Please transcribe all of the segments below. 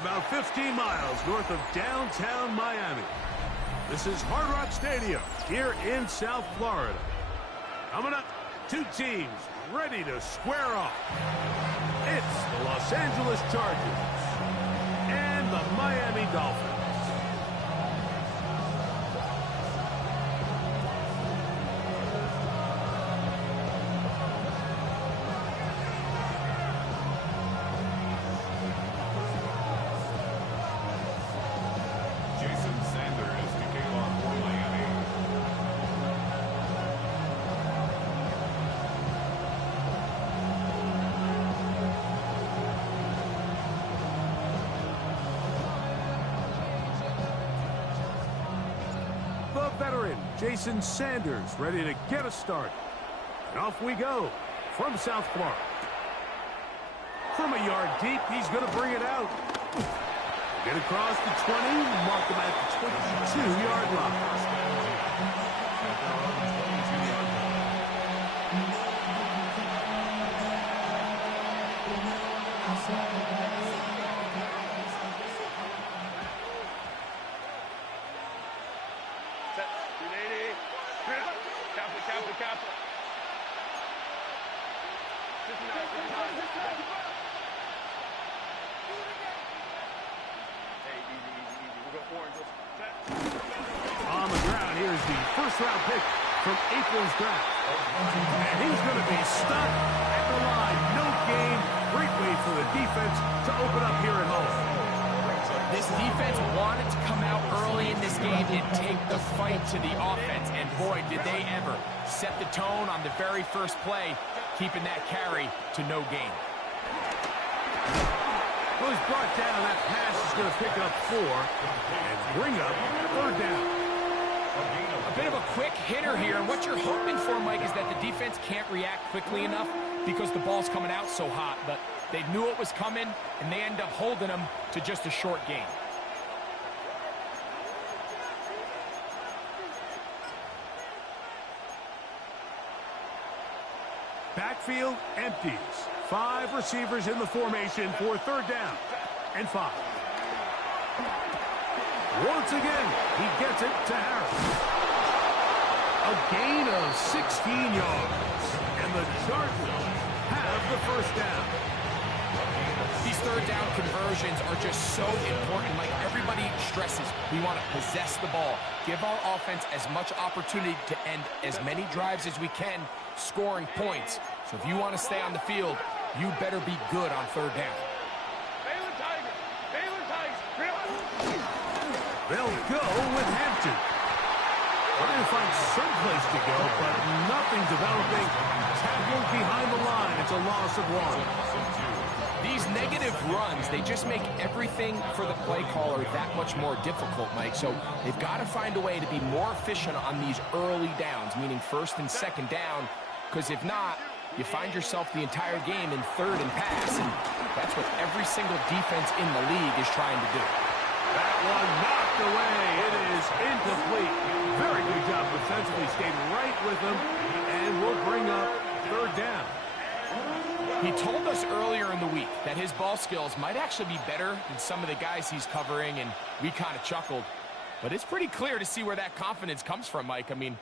about 15 miles north of downtown Miami. This is Hard Rock Stadium here in South Florida. Coming up, two teams ready to square off. It's the Los Angeles Chargers and the Miami Dolphins. Veteran Jason Sanders ready to get us started. And off we go from South Florida. From a yard deep, he's going to bring it out. Get across the 20, mark him at the 22-yard line. On the ground, here's the first-round pick from April's draft. And he's going to be stuck at the line. No gain. Great way for the defense to open up here at home. This defense wanted to come out early in this game and take the fight to the offense. And boy, did they ever set the tone on the very first play, keeping that carry to no gain. Well, he's brought down. That pass is going to pick up 4 and bring up third down. A bit of a quick hitter here, and what you're hoping for, Mike, is that the defense can't react quickly enough because the ball's coming out so hot. But they knew it was coming, and they end up holding them to just a short gain. Backfield empties. 5 receivers in the formation for third down and 5. Once again, he gets it to Harris. A gain of 16 yards. And the Chargers have the first down. These third down conversions are just so important. Like everybody stresses, we want to possess the ball. Give our offense as much opportunity to end as many drives as we can, scoring points. So if you want to stay on the field, you better be good on third down. They'll go with Hampton. Trying to find some place to go, but nothing developing. Tackled behind the line. It's a loss of 1. These negative runs, they just make everything for the play caller that much more difficult, Mike. So they've got to find a way to be more efficient on these early downs, meaning first and second down, because if not, you find yourself the entire game in third and pass, and that's what every single defense in the league is trying to do. That one knocked away. It is incomplete. Very good job defensively. Stayed right with them, and we'll bring up third down. He told us earlier in the week that his ball skills might actually be better than some of the guys he's covering, and we kind of chuckled. But it's pretty clear to see where that confidence comes from, Mike. I mean,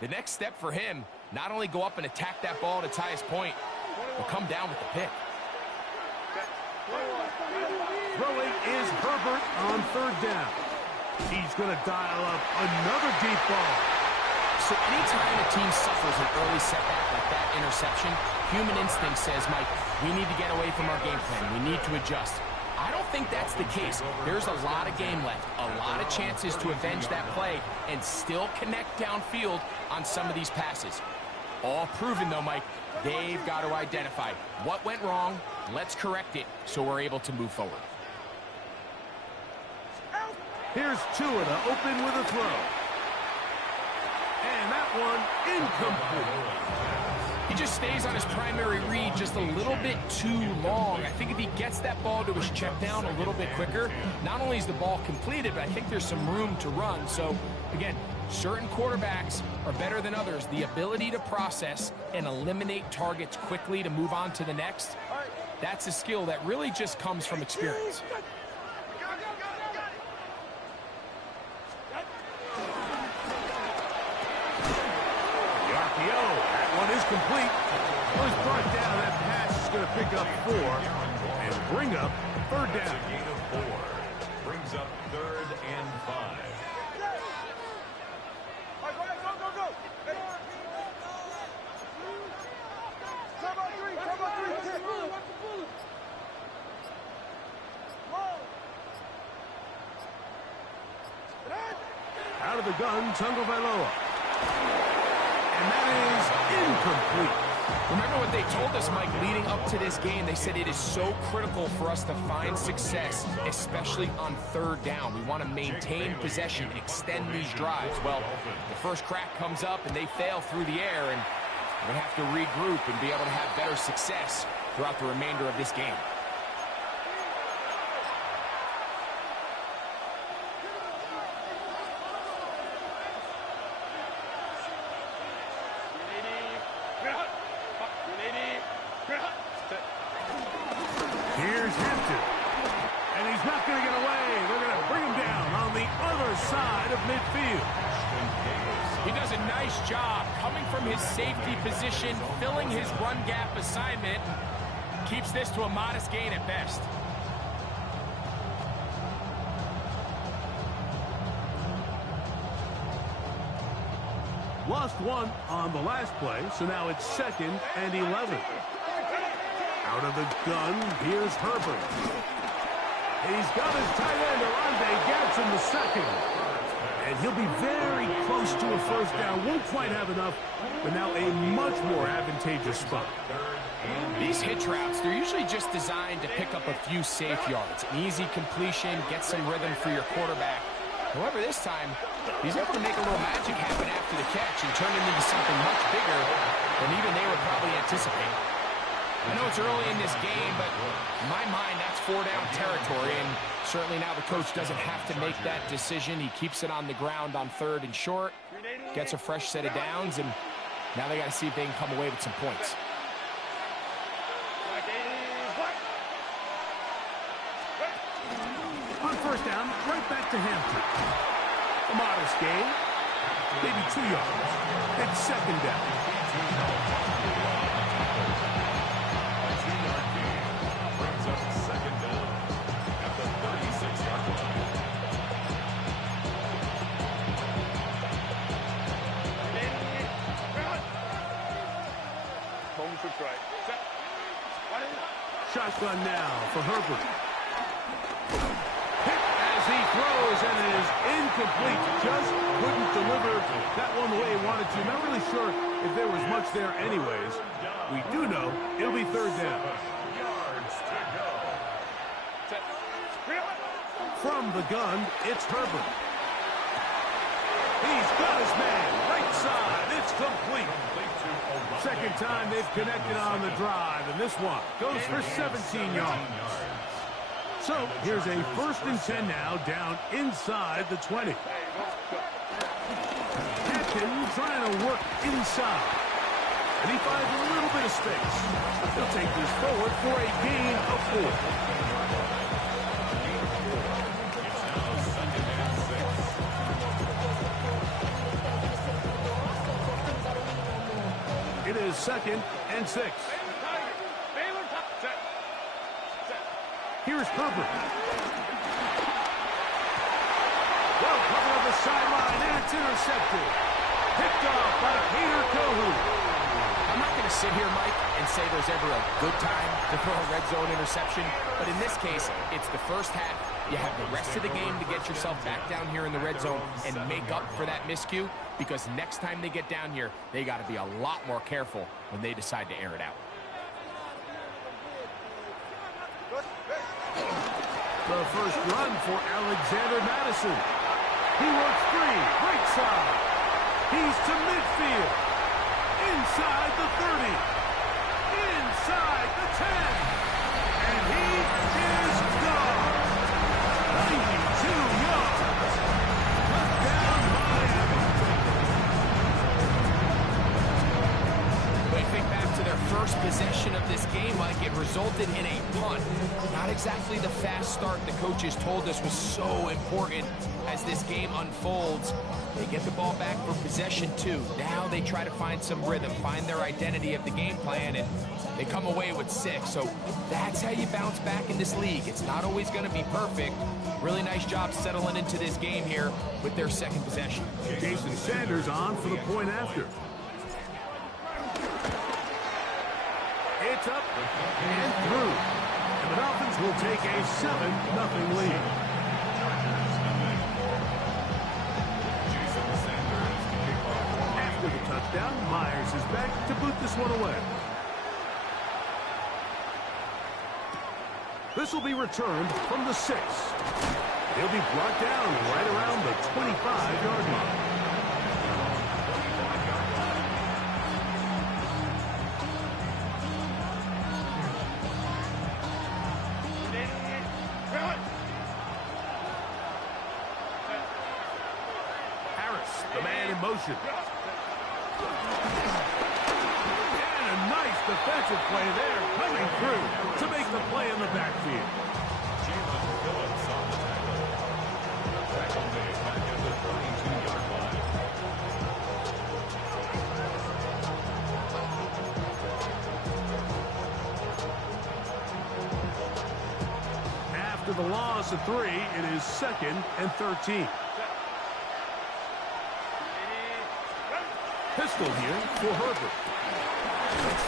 the next step for him, not only go up and attack that ball at its highest point, but come down with the pick. Throwing is Herbert on third down. He's going to dial up another deep ball. So anytime a team suffers an early setback like that interception, human instinct says, Mike, we need to get away from our game plan. We need to adjust. I don't think that's the case. There's a lot of game left, a lot of chances to avenge that play and still connect downfield on some of these passes. All proven, though, Mike, they've got to identify what went wrong, let's correct it so we're able to move forward. Here's Tua to open with a throw. And that one incomplete. He just stays on his primary read just a little bit too long. I think if he gets that ball to his check down a little bit quicker, not only is the ball completed, but I think there's some room to run. So, again, certain quarterbacks are better than others. The ability to process and eliminate targets quickly to move on to the next, that's a skill that really just comes from experience. complete. Was brought down. That pass is going to pick up 4 and bring up third down. Gain of 4 brings up 3rd and 5. Out of the gun, Tungavailoa. And that is incomplete. Remember what they told us, Mike, leading up to this game. They said it is so critical for us to find success, especially on 3rd down. We want to maintain possession, extend these drives. Well, the first crack comes up and they fail through the air, and we have to regroup and be able to have better success throughout the remainder of this game. Here's Hampton. And he's not going to get away. They're going to bring him down on the other side of midfield. He does a nice job coming from his safety position, filling his run gap assignment. Keeps this to a modest gain at best. Lost 1 on the last play, so now it's 2nd and 11. Out of the gun, here's Herbert. He's got his tight end, Arande Gadsden the second. And he'll be very close to a first down. Won't quite have enough, but now a much more advantageous spot. These hitch routes, they're usually just designed to pick up a few safe yards. An easy completion, get some rhythm for your quarterback. However, this time, he's able to make a little magic happen after the catch and turn it into something much bigger than even they would probably anticipate. I know it's early in this game, but in my mind, that's 4-down territory, and certainly now the coach doesn't have to make that decision. He keeps it on the ground on 3rd and short, gets a fresh set of downs, and now they got to see if they can come away with some points. On first down, right back to Hampton. A modest gain, maybe 2 yards. It's 2nd down. Shotgun now for Herbert. Hit as he throws, and it is incomplete. Just couldn't deliver that one the way he wanted to. Not really sure if there was much there anyways. We do know it'll be 3rd down. From the gun, it's Herbert. He's got his man. Right side. It's complete. 2nd time they've connected on the drive, and this one goes for 17 yards. So here's a 1st and 10 now, down inside the 20. Atkin trying to work inside, and he finds a little bit of space. He'll take this forward for a gain of 4. It is 2nd and 6. Here's Herbert. Well covered on the sideline, and it's intercepted. Picked off by Peter Kohu. I'm not going to sit here, Mike, and say there's ever a good time to throw a red zone interception, but in this case, it's the first half. You have the rest of the game to get yourself back down here in the red zone and make up for that miscue, because next time they get down here, they got to be a lot more careful when they decide to air it out. The first run for Alexander Madison. He works free, right side. He's to midfield. Inside the 30. Inside the 10. And he is gone. 92 yards. Touchdown, Miami. They think back to their first first possession of this game, Mike, it resulted in a punt. Not exactly the fast start the coaches told us was so important as this game unfolds. They get the ball back for possession 2. Now they try to find some rhythm, find their identity of the game plan, and they come away with 6. So that's how you bounce back in this league. It's not always going to be perfect. Really nice job settling into this game here with their second possession. Jason Sanders on for the point after. It's up and through. And the Dolphins will take a 7-0 lead. After the touchdown, Myers is back to boot this one away. This will be returned from the 6. He'll be brought down right around the 25-yard line. Harris, the man in motion. And a nice defensive play there coming through to make the play in the backfield. After the loss of 3, it is 2nd and 13. Pistol here for Herbert.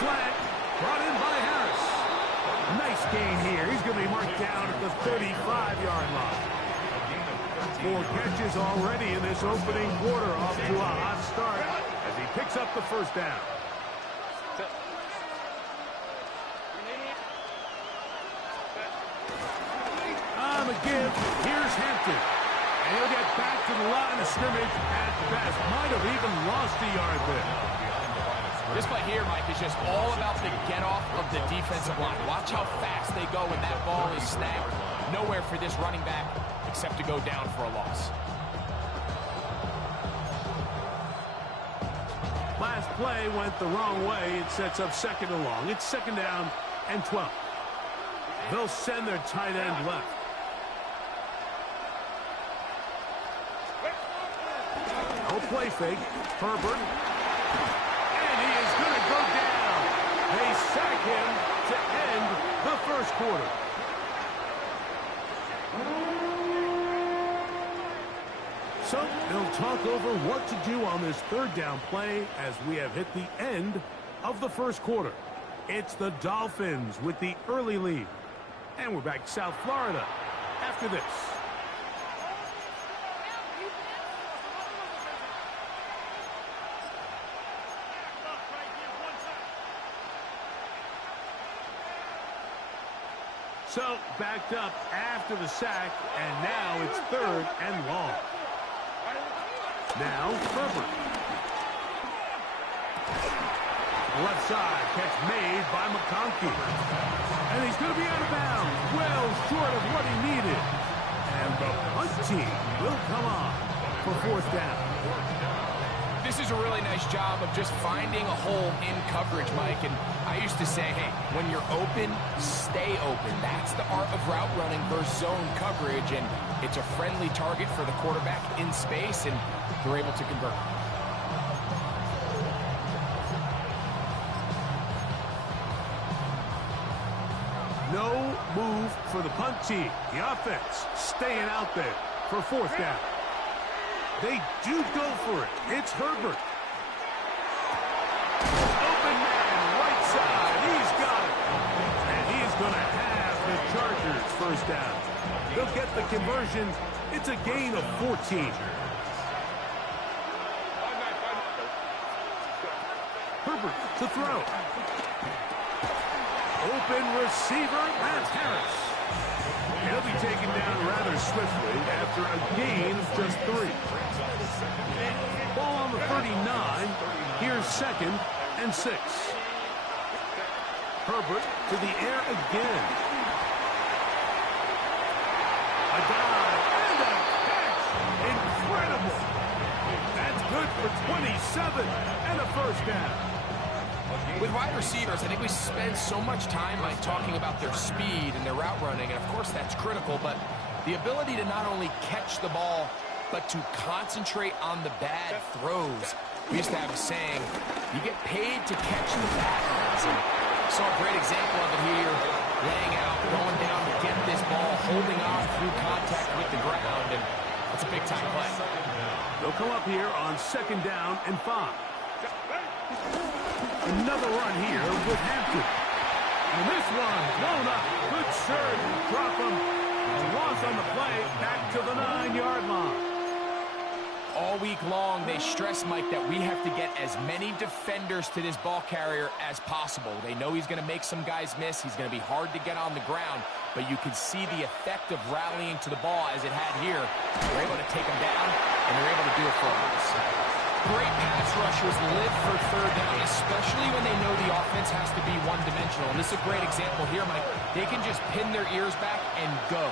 Flat brought in by Harris. Nice gain here. He's going to be marked down at the 35-yard line. 4 catches already in this opening quarter, off to a hot start as he picks up the first down. On the give, here's Hampton. And he'll get back to the line of scrimmage at best. Might have even lost a yard there. This play here, Mike, is just all about the get-off of the defensive line. Watch how fast they go when that ball is snagged. Nowhere for this running back except to go down for a loss. Last play went the wrong way. It sets up 2nd and long. It's 2nd down and 12. They'll send their tight end left. No play fake. Herbert. And he is going to go down. They sack him to end the first quarter. So they'll talk over what to do on this 3rd down play as we have hit the end of the first quarter. It's the Dolphins with the early lead. And we're back to South Florida after this. So backed up after the sack, and now it's 3rd and long. Now Herbert. Left side, catch made by McConkey. And he's going to be out of bounds, well short of what he needed. And the punt team will come on for 4th down. This is a really nice job of just finding a hole in coverage, Mike. And I used to say, hey, when you're open, stay open. That's the art of route running versus zone coverage. And it's a friendly target for the quarterback in space, and they're able to convert. No move for the punt team. The offense staying out there for 4th down. They do go for it. It's Herbert. Open man, right side. He's got it. And he's going to have the Chargers 1st down. They'll get the conversion. It's a gain of 14. Herbert to throw. Open receiver, that's Harris. He'll be taken down rather swiftly after a gain of just 3. Ball on the 39. Here's 2nd and 6. Herbert to the air again. A dive and a catch. Incredible. That's good for 27 and a 1st down. With wide receivers, I think we spend so much time by talking about their speed and their route running, and of course that's critical, but the ability to not only catch the ball, but to concentrate on the bad throws. We used to have a saying, you get paid to catch the bad ones. And I saw a great example of it here, laying out, going down to get this ball, holding on through contact with the ground, and that's a big-time play. They'll come up here on 2nd down and 5. Another run here with Hampton. And this one blown up. Good surge, drop him. A loss on the play, back to the 9-yard line. All week long, they stress, Mike, that we have to get as many defenders to this ball carrier as possible. They know he's going to make some guys miss. He's going to be hard to get on the ground, but you can see the effect of rallying to the ball as it had here. They're able to take him down, and they're able to do it for us. Great pass rushers live for 3rd down, especially when they know the offense has to be one-dimensional. And this is a great example here, Mike. They can just pin their ears back and go.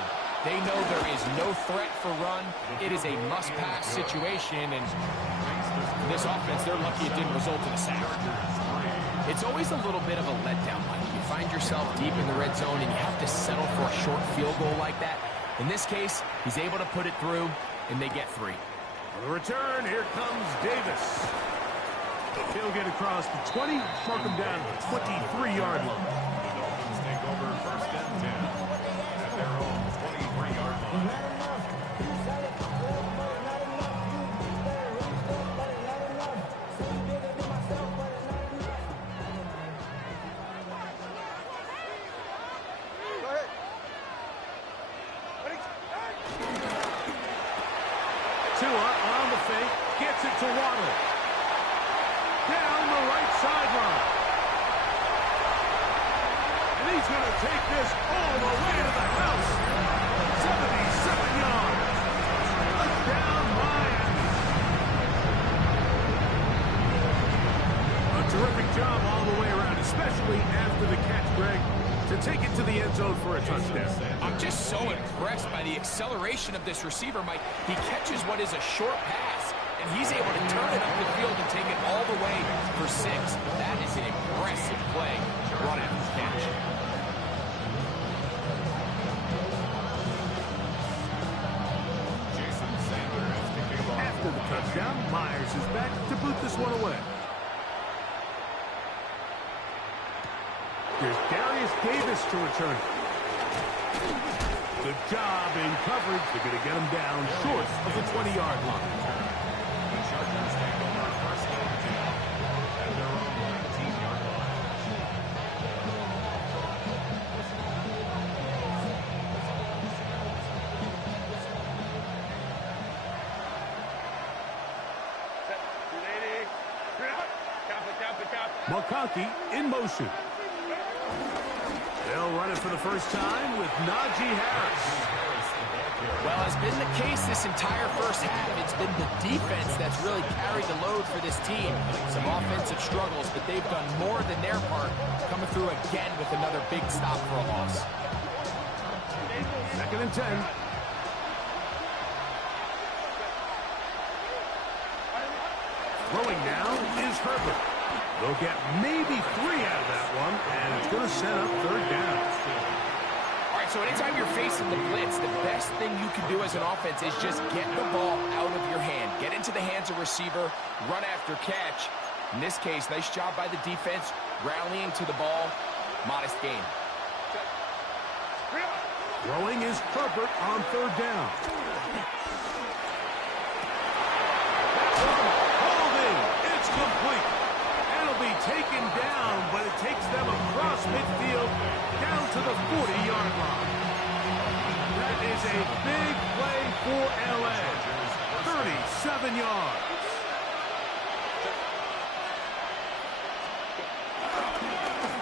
They know there is no threat for run. It is a must-pass situation, and this offense, they're lucky it didn't result in a sack. It's always a little bit of a letdown, Mike. You find yourself deep in the red zone, and you have to settle for a short field goal like that. In this case, he's able to put it through, and they get 3. On the return, here comes Davis. He'll get across the 20, mark him down to the 23-yard line. The Dolphins take over 1st and 10 at their own 23-yard line. Tua on the fake, gets it to Waddle. Down the right sideline. And he's going to take this all the way to the house. 77 yards. Touchdown, Miami. A terrific job all the way around, especially after the catch, Greg, to take it to the end zone for a touchdown. I'm just so impressed by the acceleration of this receiver, Mike. He catches what is a short pass, and he's able to turn it up the field and take it all the way for 6. That is an impressive play, run after the catch. After the touchdown, Myers is back to boot this one away. Here's Darius Davis to return it. Good job in coverage. They're going to get him down short of the 20-yard line. The Chargers take over 1st and 10 at their own 19-yard line. McConkey in motion. They'll run it for the first time with Najee Harris. Well, as been the case this entire first half, it's been the defense that's really carried the load for this team. Some offensive struggles, but they've done more than their part, coming through again with another big stop for a loss. 2nd and 10. Throwing now is Herbert. They'll get maybe 3 out of that one, and it's going to set up 3rd down. All right, so anytime you're facing the blitz, the best thing you can do as an offense is just get the ball out of your hand. Get into the hands of receiver, run after catch. In this case, nice job by the defense, rallying to the ball. Modest gain. Throwing is Herbert on 3rd down. Holding, it's complete. It'll be taken down, but it takes them across midfield down to the 40-yard line. That is a big play for LA. 37 yards.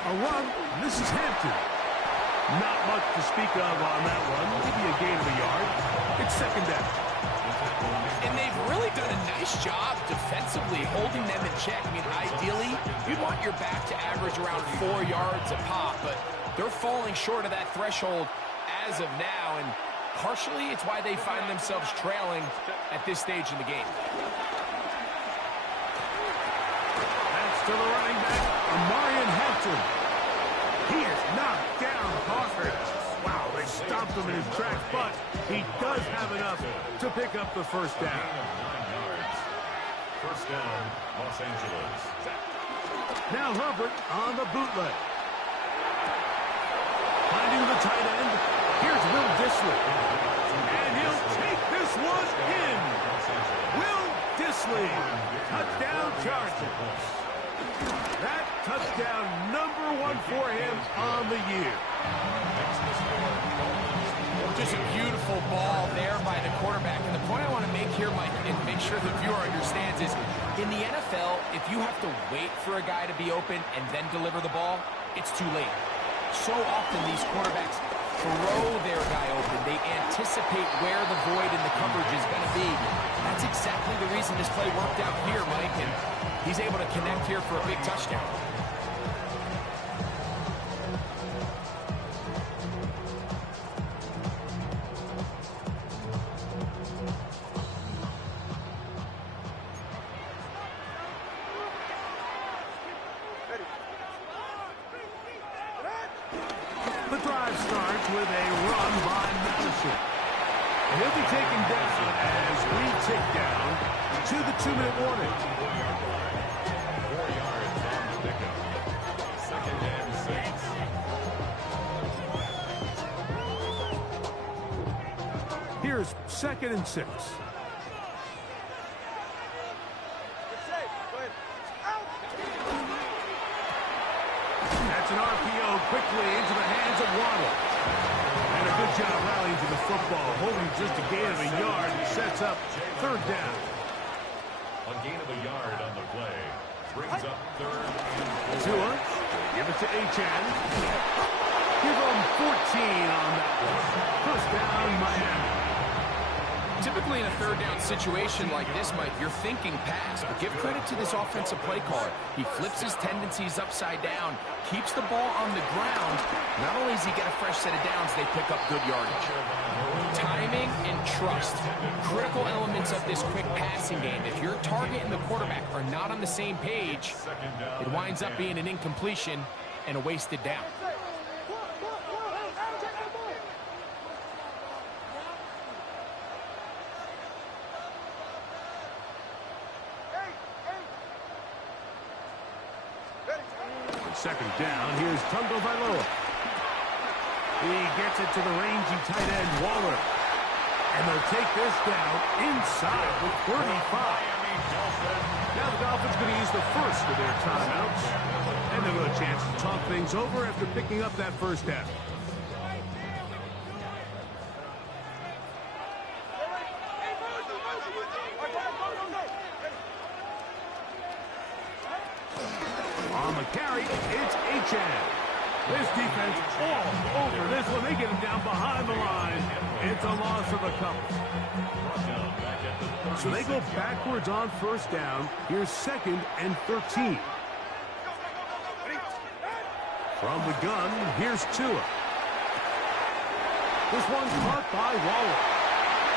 A run. This is Hampton. Not much to speak of on that one. Maybe a gain of a yard. It's 2nd down. And they've really done a nice job defensively holding them in check. I mean, ideally, you'd want your back to average around 4 yards a pop, but they're falling short of that threshold as of now, and partially it's why they find themselves trailing at this stage in the game. That's to the running back, Amari Johnson. He is knocked down hard. Wow, they stopped him in his tracks, but he does have enough to pick up the first down. 9 yards. First down, Los Angeles. Now Herbert on the bootleg. Finding the tight end. Here's Will Dissly. And he'll take this one in. Will Dissly. Touchdown Chargers. That touchdown #1 for him on the year. Just a beautiful ball there by the quarterback. And the point I want to make here, Mike, and make sure the viewer understands is, in the NFL, if you have to wait for a guy to be open and then deliver the ball, it's too late. So often these quarterbacks throw their guy open. They anticipate where the void in the coverage is going to be. That's exactly the reason this play worked out here, Mike, and he's able to connect here for a big touchdown. The drive starts with a run by Madison. And he'll be taken down as we tick down to the 2-minute warning. 4 yards on the pickup. Second and 6. Here's 2nd and 6. That's an RPO quickly into the hands of Waddle. And a good job rallying to the football, holding just a gain of a yard, and sets up 3rd down. A gain of a yard on the play. Brings up 3rd and 4. Tua, give it to Achane. Give him 14 on that one. First down, Miami. Typically in a 3rd down situation like this, Mike, you're thinking pass, but give credit to this offensive play caller. He flips his tendencies upside down, keeps the ball on the ground. Not only does he get a fresh set of downs, they pick up good yardage. Timing and trust, critical elements of this quick passing game. If your target and the quarterback are not on the same page, it winds up being an incompletion and a wasted down. Second down, here's Tungo Vailoa. He gets it to the rangy tight end, Waller. And they'll take this down inside the 35. Now the Dolphins going to use the first of their timeouts. And they'll have a chance to talk things over after picking up that first down. On the carry, it's Achane. This defense all over this one. They get him down behind the line. It's a loss of a couple. So they go backwards on first down. Here's 2nd and 13. From the gun, here's Tua. This one's caught by Waller.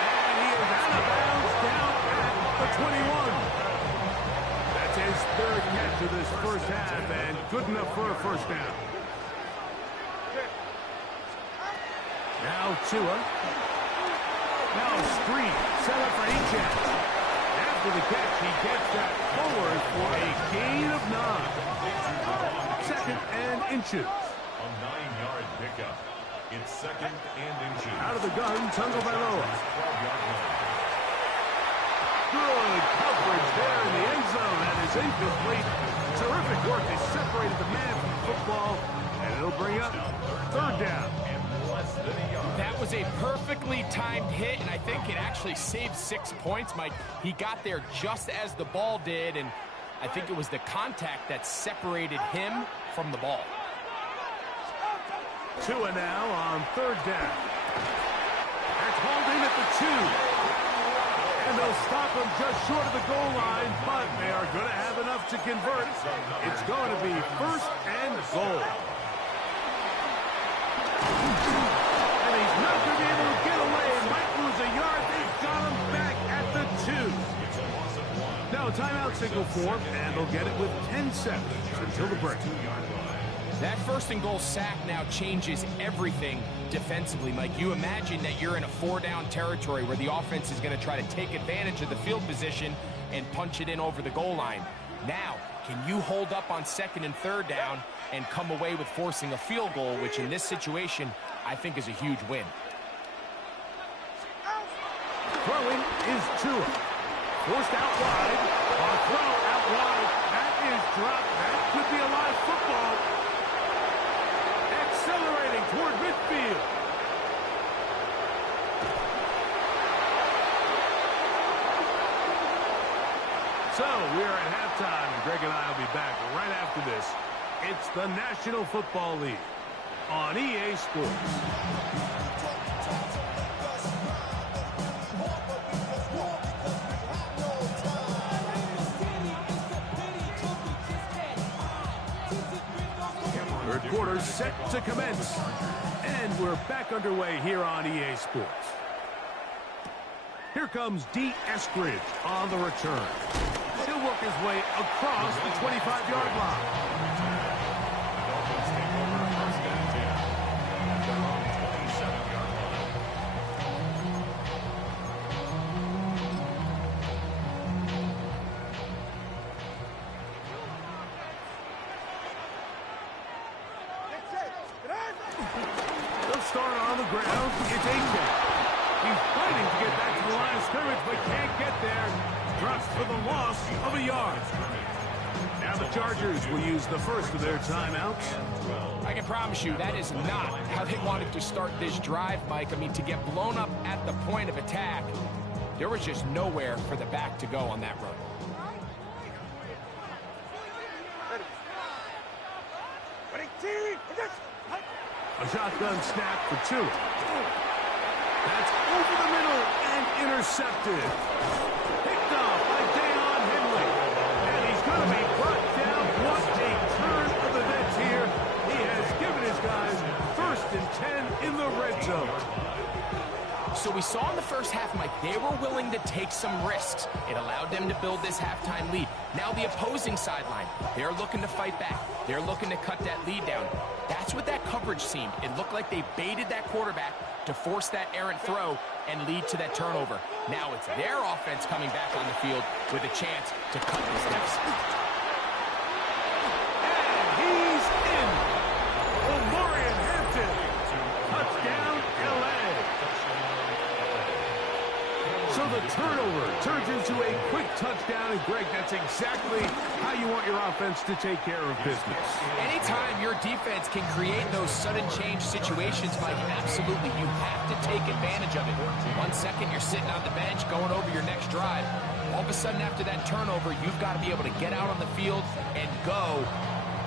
And he is out of bounds down at the 21. That's his 3rd catch of this first half, and good enough for a first down. Now Tua. Now a screen set up for Achane. After the catch, he gets that forward for a gain of 9. 2nd and inches. A 9-yard pickup. It's 2nd and inches. Out of the gun, Tungo Vailoa. 12-yard line. Good coverage there in the end zone. That is incomplete. Terrific work. They separated the man from the football, and it'll bring up 3rd down. That was a perfectly timed hit, and I think it actually saved 6 points, Mike. He got there just as the ball did, and I think it was the contact that separated him from the ball. Tua now on 3rd down. That's holding at the 2. And they'll stop him just short of the goal line, but they are going to have enough to convert. It's going to be 1st and goal. And he's not going to be able to get away. Might lose a yard. They've got him back at the 2. Now a timeout signal form, and they'll get it with 10 seconds until the break. That first and goal sack now changes everything defensively, Mike. You imagine that you're in a 4-down territory where the offense is going to try to take advantage of the field position and punch it in over the goal line. Now, can you hold up on 2nd and 3rd down and come away with forcing a field goal, which in this situation, I think is a huge win. Throwing is Tua. Forced out wide. On a throw out wide. That is dropped. That could be a live football. Accelerating toward midfield. So we are at halftime, and Greg and I will be back right after this. It's the National Football League on EA Sports. Third quarter set to commence. And we're back underway here on EA Sports. Here comes D. Eskridge on the return. He'll work his way across the 25-yard line. They'll start on the ground. It's A-Check. He's fighting to get back to the line of scrimmage, but can't get there. Drops for the loss of a yard. Now the Chargers will use the first of their timeouts. I can promise you that is not how they wanted to start this drive, Mike. I mean, to get blown up at the point of attack, there was just nowhere for the back to go on that run. A shotgun snap for two. That's over the middle and intercepted. Picked off by Deion Henley. And he's going to be brought down. What a turn of events here. He has given his guys 1st and 10 in the red zone. So we saw in the first half, Mike, they were willing to take some risks. It allowed them to build this halftime lead. Now the opposing sideline, they're looking to fight back. They're looking to cut that lead down. That's what that coverage seemed. It looked like they baited that quarterback to force that errant throw and lead to that turnover. Now it's their offense coming back on the field with a chance to cut this deficit. And he's in. Omarion Hampton. Touchdown, L.A. So the turnover turns into a quick touchdown. And, Greg, that's exactly how you want your offense to take care of business. Anytime your defense can create those sudden change situations, Mike, absolutely, you have to take advantage of it. 1 second, you're sitting on the bench going over your next drive. All of a sudden, after that turnover, you've got to be able to get out on the field and go.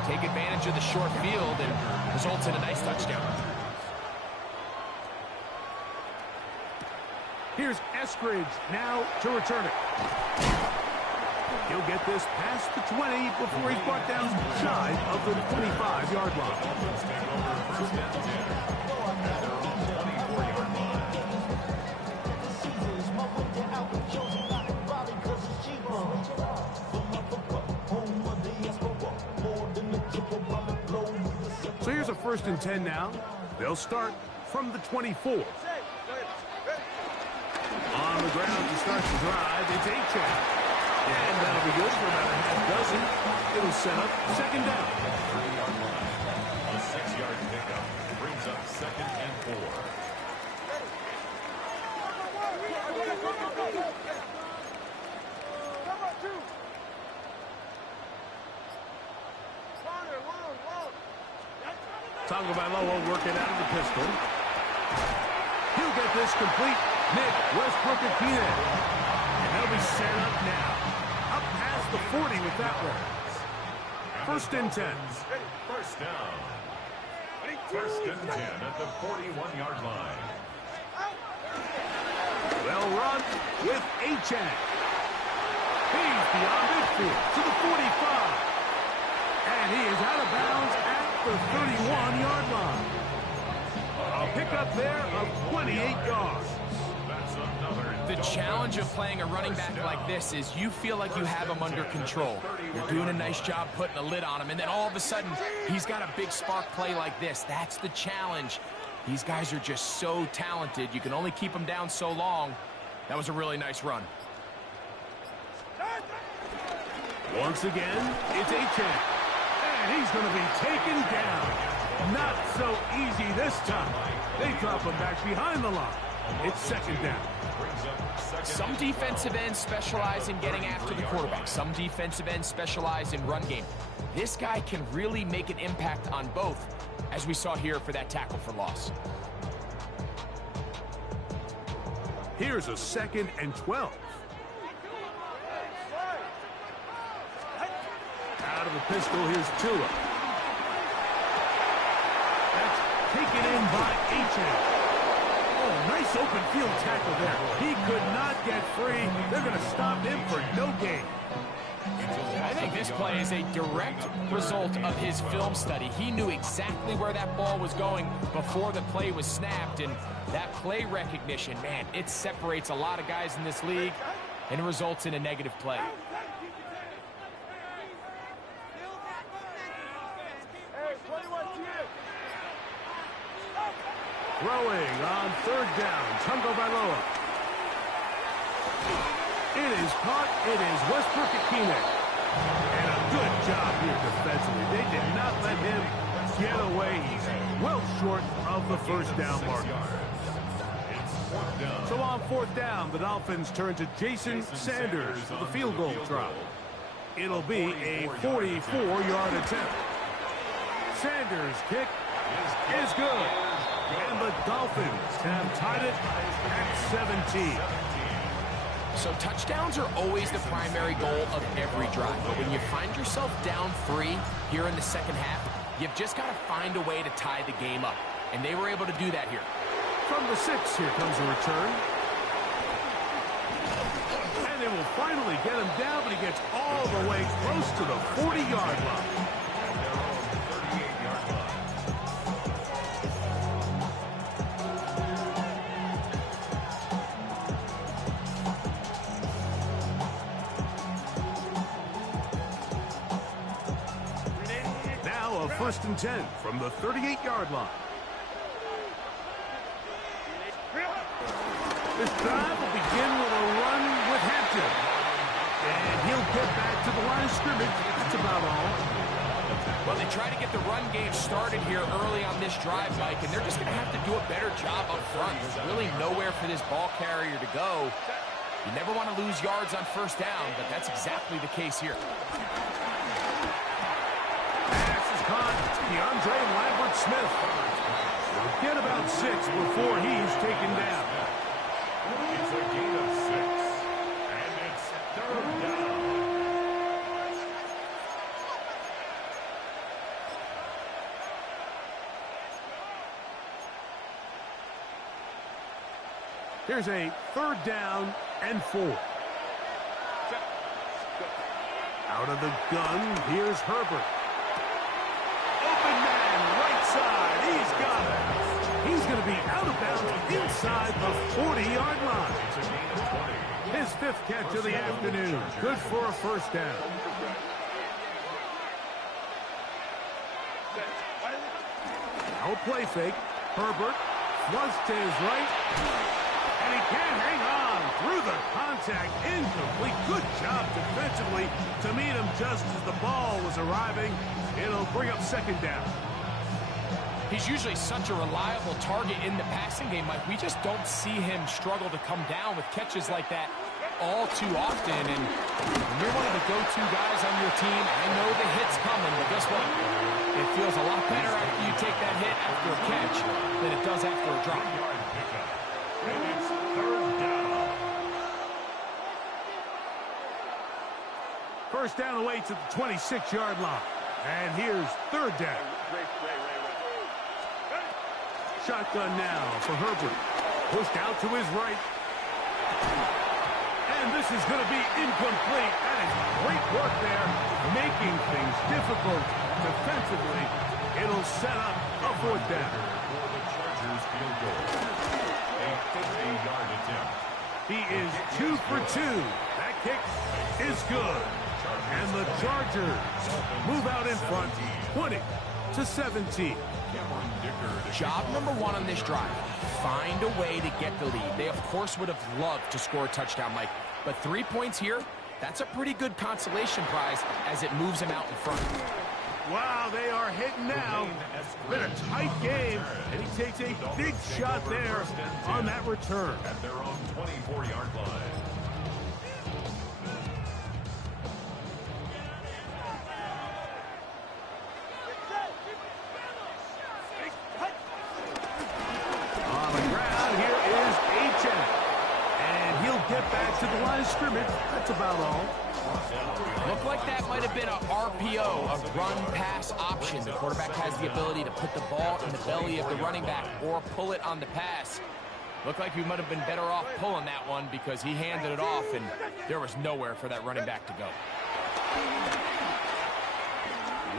Take advantage of the short field and results in a nice touchdown. Here's Eskridge now to return it. He'll get this past the 20 before he's brought down shy of the 25-yard line. So here's a 1st and 10 now. They'll start from the 24. On the ground to start the drive, it's A-Check. And that'll be good for about a half dozen. It'll set up 2nd down. A 6-yard pickup brings up 2nd and 4. Tagovailoa working out of the pistol. He'll get this complete. Nick Westbrook and Keenan. And they'll be set up now. Up past the 40 with that one. 1st and 10. First down. 1st and 10 at the 41-yard line. They'll run with A-Check. He's beyond midfield to the 45. And he is out of bounds at the 31-yard line. A pickup there of 28 yards. That's another The challenge of playing a running back like this is you feel like you have him under control. You're doing a nice job putting a lid on him, and then all of a sudden, he's got a big spark play like this. That's the challenge. These guys are just so talented. You can only keep them down so long. That was a really nice run. Once again, it's A-Chain. And he's going to be taken down. Not so easy this time. They drop him back behind the line. It's second down. Some defensive ends specialize in getting after the quarterback. Some defensive ends specialize in run game. This guy can really make an impact on both, as we saw here for that tackle for loss. Here's a 2nd and 12. Out of the pistol, here's Tua. That's taken in by A-Chain. Oh, nice open field tackle there. He could not get free. They're going to stop him for no gain. I think this play is a direct result of his film study. He knew exactly where that ball was going before the play was snapped, and that play recognition, man, it separates a lot of guys in this league and results in a negative play. Throwing on 3rd down, Tungo Bailoa. It is caught. It is Westbrook-Ikhine. And a good job here defensively. They did not let him get away. He's well short of the 1st down marker. So on 4th down, the Dolphins turn to Jason Sanders for the field goal try. It'll be a 44-yard attempt. Sanders' kick is good. And the Dolphins have tied it at 17. So touchdowns are always the primary goal of every drive. But when you find yourself down 3 here in the 2nd half, you've just got to find a way to tie the game up. And they were able to do that here. From the 6, here comes a return. And they will finally get him down, but he gets all the way close to the 40-yard line. Now a 1st and 10 from the 38-yard line. This drive will begin with a run with Hampton. And he'll get back to the line of scrimmage. That's about all. Well, they try to get the run game started here early on this drive, Mike, and they're just going to have to do a better job up front. There's really nowhere for this ball carrier to go. You never want to lose yards on 1st down, but that's exactly the case here. Pass is caught. DeAndre Lambert-Smith. He'll get about 6 before he's taken down. It's a gain of 6, and it's 3rd down. Here's a 3rd down and 4. Out of the gun, here's Herbert. Open man, right side. He's got it. He's going to be out of bounds inside the 40-yard line. His 5th catch of the afternoon. Good for a 1st down. Now a play fake. Herbert flush to his right. And he can't hang on through the contact. Incomplete. Good job defensively to meet him just as the ball was arriving. It'll bring up 2nd down. He's usually such a reliable target in the passing game, Mike. We just don't see him struggle to come down with catches like that all too often. And when you're one of the go-to guys on your team, I know the hit's coming, but guess what? It feels a lot better after you take that hit after a catch than it does after a drop. And it's 3rd down. 1st down away to the 26-yard line. And here's 3rd down. Shotgun now for Herbert. Pushed out to his right. And this is going to be incomplete. That is great work there, making things difficult defensively. It'll set up a 4th down. For the Chargers field goal. A 50-yard attempt. He is 2 for 2. That kick is good. And the Chargers move out in front, 20-17. Job number one on this drive, find a way to get the lead. They, of course, would have loved to score a touchdown, Mike. But 3 points here, that's a pretty good consolation prize as it moves them out in front. Wow, they are hitting now. Been a tight game, and he takes a big shot there on that return. At their own 24-yard line. On the ground, here is H.N. And he'll get back to the line of scrimmage. That's about all. Looked like that might have been a RPO, a run-pass option. The quarterback has the ability to put the ball in the belly of the running back or pull it on the pass. Looked like he might have been better off pulling that one because he handed it off, and there was nowhere for that running back to go.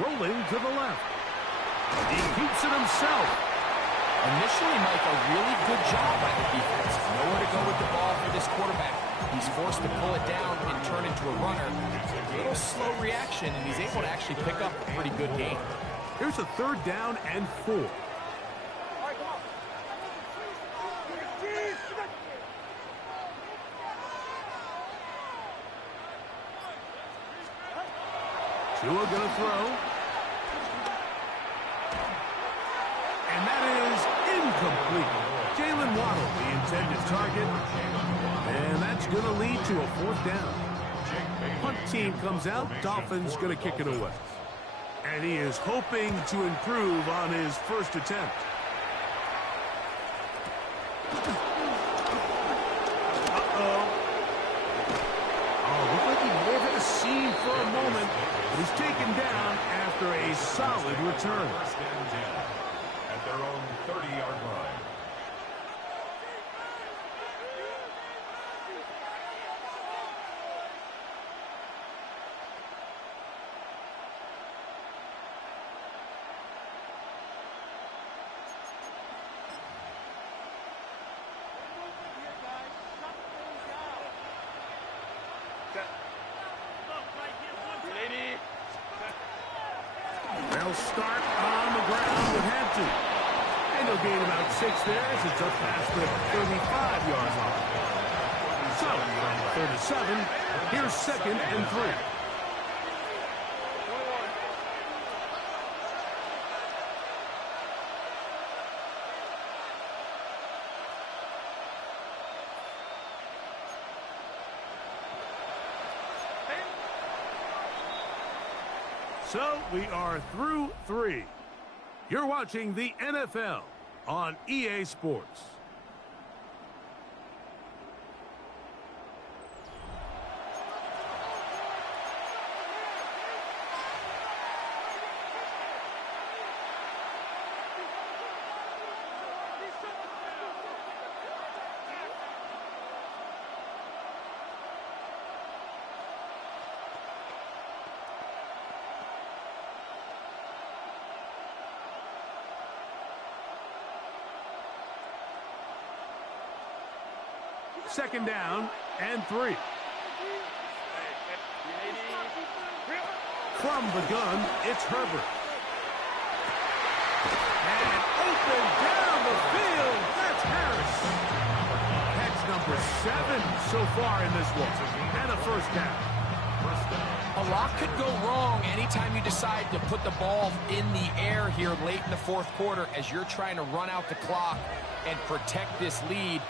Rolling to the left. He keeps it himself. Initially, Mike, a really good job by the defense. Nowhere to go with the ball for this quarterback. He's forced to pull it down and turn into a runner. A little slow reaction, and he's able to actually pick up a pretty good gain. Here's a 3rd down and 4. Tua gonna throw. And that is incomplete. Jalen Waddle, the intended target. And that's going to lead to a 4th down. Punt team comes out. Dolphins going to kick it away. And he is hoping to improve on his first attempt. Uh-oh. Oh, looked like he may have hit a seam for a moment. But he's taken down after a solid return. First and 10 at their own 30-yard line. They'll start on the ground with Hampton. And they'll gain about 6 there as it's up past the 35-yard line. So, from 37, here's 2nd and 3. So we are through 3. You're watching the NFL on EA Sports. Second down and 3. From the gun, it's Herbert. And open down the field, that's Harris. Catch number 7 so far in this one, and a 1st down. A lot could go wrong anytime you decide to put the ball in the air here late in the 4th quarter as you're trying to run out the clock and protect this lead.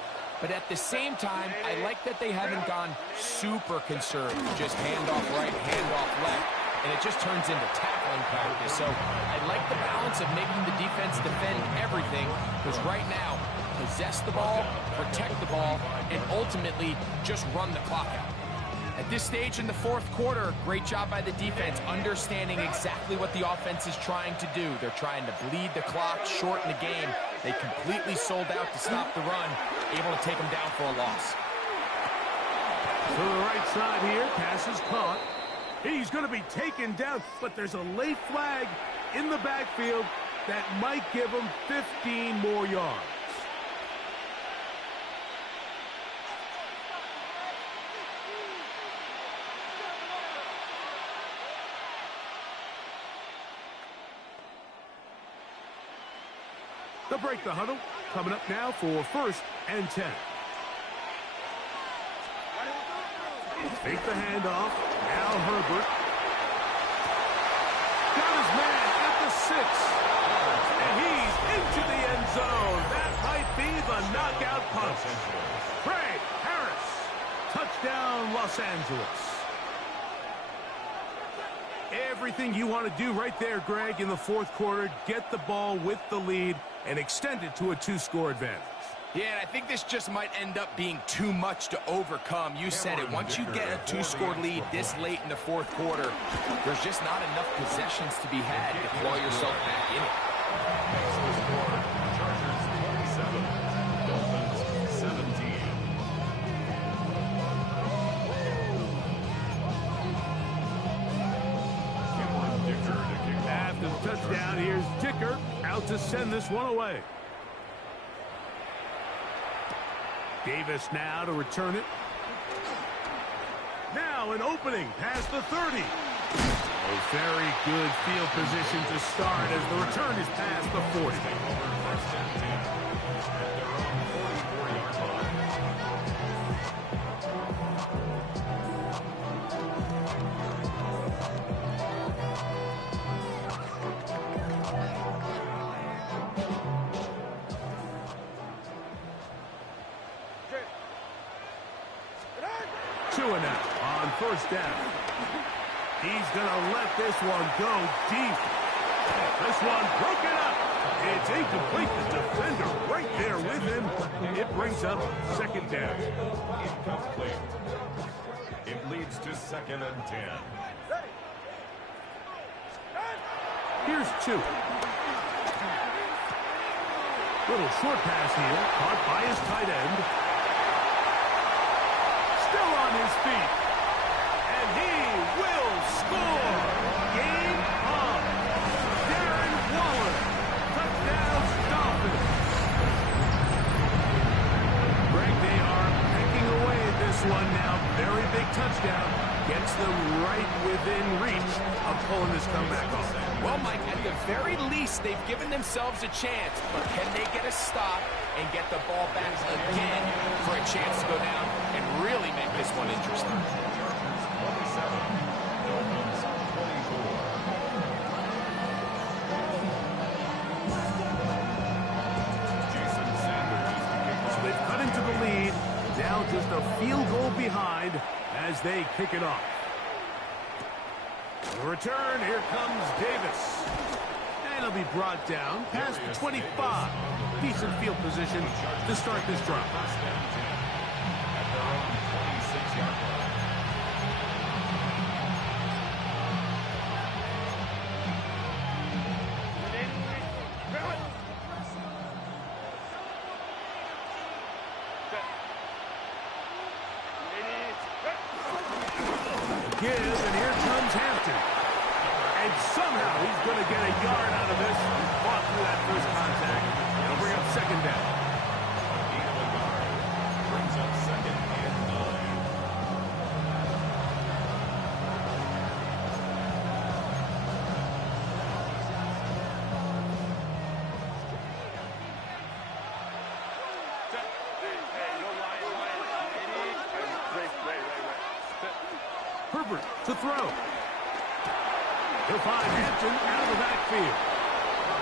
But at the same time, I like that they haven't gone super conservative. Just handoff right, handoff left, and it just turns into tackling practice. So I like the balance of making the defense defend everything, because right now, possess the ball, protect the ball, and ultimately just run the clock out. At this stage in the 4th quarter, great job by the defense, understanding exactly what the offense is trying to do. They're trying to bleed the clock, shorten the game. They completely sold out to stop the run, able to take them down for a loss. To the right side here, pass is caught. He's going to be taken down, but there's a late flag in the backfield that might give him 15 more yards. They'll break the huddle. Coming up now for 1st and 10. Fake the handoff. Now Herbert. Got his man at the 6. And he's into the end zone. That might be the knockout punch. Craig Harris. Touchdown, Los Angeles. Everything you want to do right there, Greg, in the 4th quarter. Get the ball with the lead and extend it to a 2-score advantage. Yeah, and I think this just might end up being too much to overcome. You said it. Once you get a 2-score lead this late in the 4th quarter, there's just not enough possessions to be had to claw yourself back in it. After the touchdown, here's Dicker out to send this one away. Davis now to return it. Now an opening past the 30. A very good field position to start as the return is past the 40. Two and out on 1st down. He's going to let this one go deep. This one broken up. It's incomplete. The defender right there with him. It brings up 2nd down. Incomplete. It leads to 2nd and 10. Here's 2. Little short pass here. Caught by his tight end. Still on his feet. And he will score. Game on. Darren Waller. Touchdown, Dolphins. Greg, they are pecking away at this one now. Very big touchdown. Gets them right within reach of pulling this comeback off. Well, Mike, at the very least, they've given themselves a chance. But can they get a stop and get the ball back again for a chance to go down and really make this one interesting? So they've cut into the lead. Now just a field goal behind as they kick it off. The return, here comes Davis. And he'll be brought down past the 25. Decent field position to start this drive. Give, and here comes Hampton. And somehow he's going to get a yard out of this. He fought through that first contact. It'll bring up 2nd down. Brings up 2nd and 9. Herbert to throw. He'll find Hampton out of the backfield.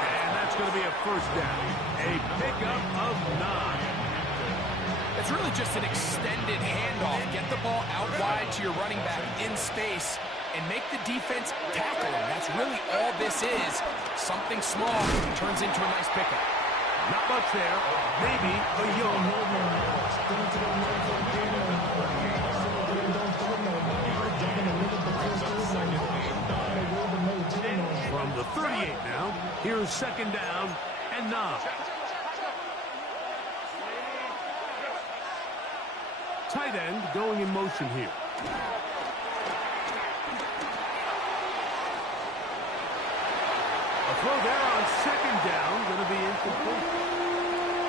And that's going to be a 1st down. A pickup of 9. It's really just an extended handoff. Get the ball out wide to your running back in space and make the defense tackle him. That's really all this is. Something small turns into a nice pickup. Not much there. Maybe a young. From the 38 now, here's 2nd down and 9. Tight end going in motion here. A throw there on 2nd down, going to be incomplete.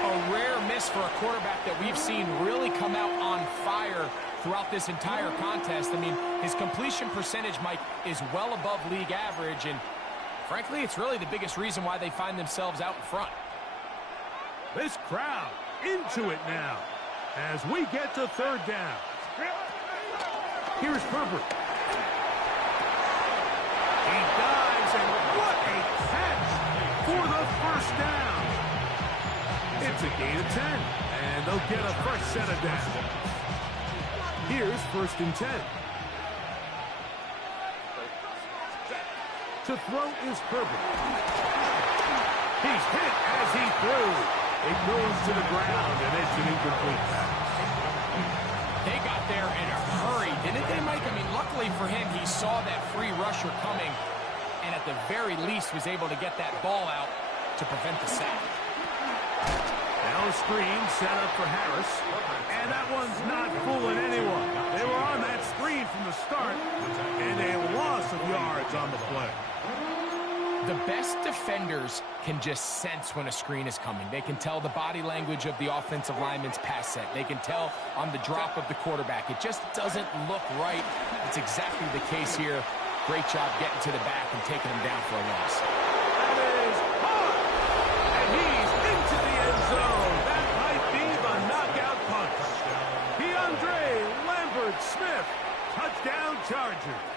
A rare miss for a quarterback that we've seen really come out on fire throughout this entire contest. I mean, his completion percentage, Mike, is well above league average, and frankly, it's really the biggest reason why they find themselves out in front. This crowd into it now as we get to third down. Here's Herbert. He dives, and what a catch for the first down. It's a gain of 10, and they'll get a fresh set of downs. Here's 1st and 10. To throw is Herbert. He's hit as he threw. It goes to the ground, and it's an incomplete pass. They got there in a hurry, didn't they, Mike? I mean, luckily for him, he saw that free rusher coming, and at the very least was able to get that ball out to prevent the sack. Now a screen set up for Harris, and that one's not fooling anyone. They were on that screen from the start, and a loss of yards on the play. The best defenders can just sense when a screen is coming. They can tell the body language of the offensive lineman's pass set. They can tell on the drop of the quarterback. It just doesn't look right. It's exactly the case here. Great job getting to the back and taking him down for a loss. That is hard, and he's into the end zone. That might be the knockout punch. DeAndre Lambert-Smith, touchdown Chargers.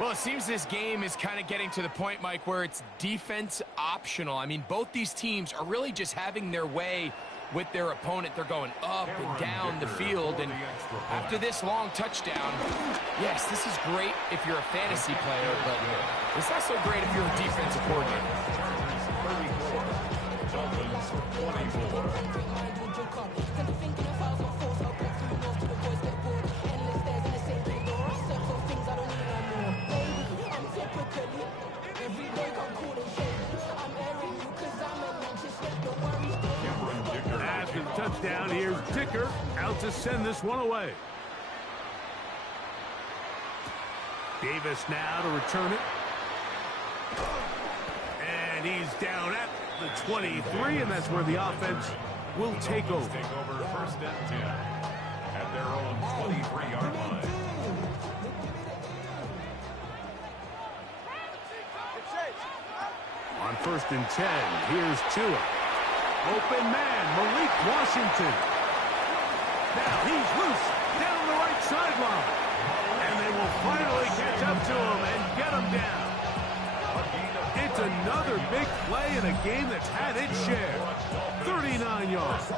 Well, it seems this game is kind of getting to the point, Mike, where it's defense optional. I mean, both these teams are really just having their way with their opponent. They're going up and down the field, and after this long touchdown, yes, this is great if you're a fantasy player, but it's not so great if you're a defensive coordinator. 24. After the touchdown, here's Dicker out to send this one away. Davis now to return it. And he's down at the 23, and that's where the offense will take over. Take over 1st and 10 at their own 23-yard line. On 1st and 10, here's Tua. Open man, Malik Washington. Now he's loose down the right sideline. And they will finally catch up to him and get him down. It's another big play in a game that's had its share. 39 yards.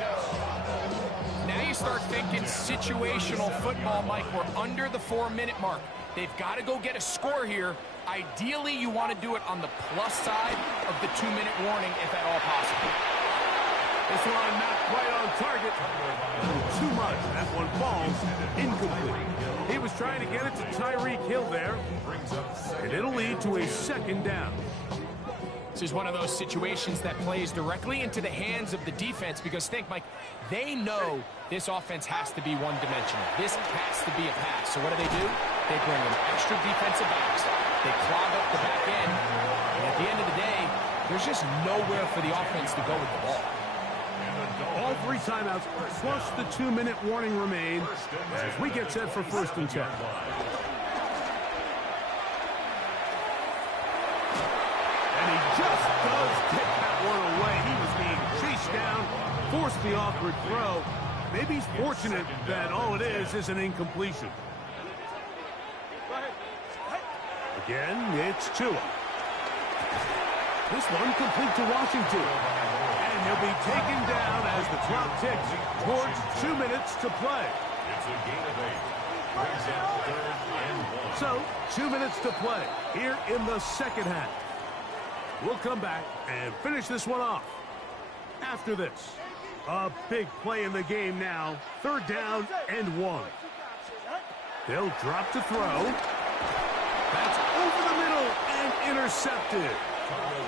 Now you start thinking situational football, Mike. We're under the 4-minute mark. They've got to go get a score here. Ideally, you want to do it on the plus side of the 2-minute warning, if at all possible. This one not quite on target. Too much. That one falls incomplete. He was trying to get it to Tyreek Hill there. And it'll lead to a 2nd down. This is one of those situations that plays directly into the hands of the defense because, think, Mike, they know this offense has to be one-dimensional. This has to be a pass. So what do? They bring in extra defensive backs. They clog up the back end. And at the end of the day, there's just nowhere for the offense to go with the ball. All 3 timeouts plus the 2-minute warning remain as we get set for 1st and 10. And he just does get that one away. He was being chased down, forced the awkward throw. Maybe he's fortunate that all it is an incompletion. Again, it's Tua. This one complete to Washington. And he'll be taken down as the clock ticks towards 2 minutes to play. It's a gain of 8. Brings up 3rd and 1. So, 2 minutes to play here in the 2nd half. We'll come back and finish this one off after this. A big play in the game now. 3rd down and 1. They'll drop to throw. That's over the middle and intercepted.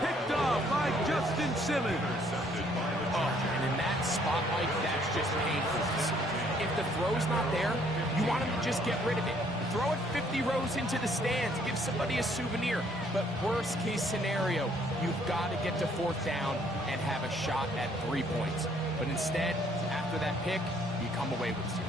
Picked off by Justin Simmons. And in that spot, Mike, that's just painful to see. If the throw's not there, you want him to just get rid of it. Throw it 50 rows into the stands. Give somebody a souvenir. But worst case scenario, you've got to get to 4th down and have a shot at 3 points. But instead, after that pick, you come away with 0.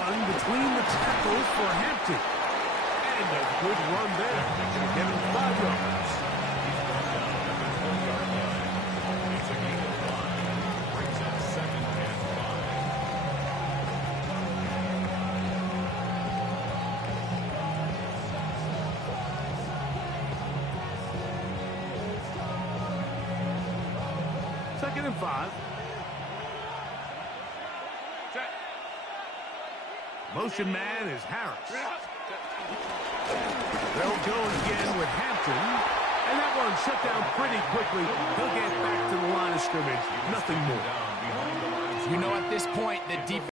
run between the tackles for Hampton. And a good run there. Going to get him 5 yards. It's a gain of 5. Brings up 2nd and 5. 2nd and 5. Motion man is Harris. They'll go again with Hampton. And that one shut down pretty quickly. He'll get back to the line of scrimmage. Nothing more. You know, at this point, the defense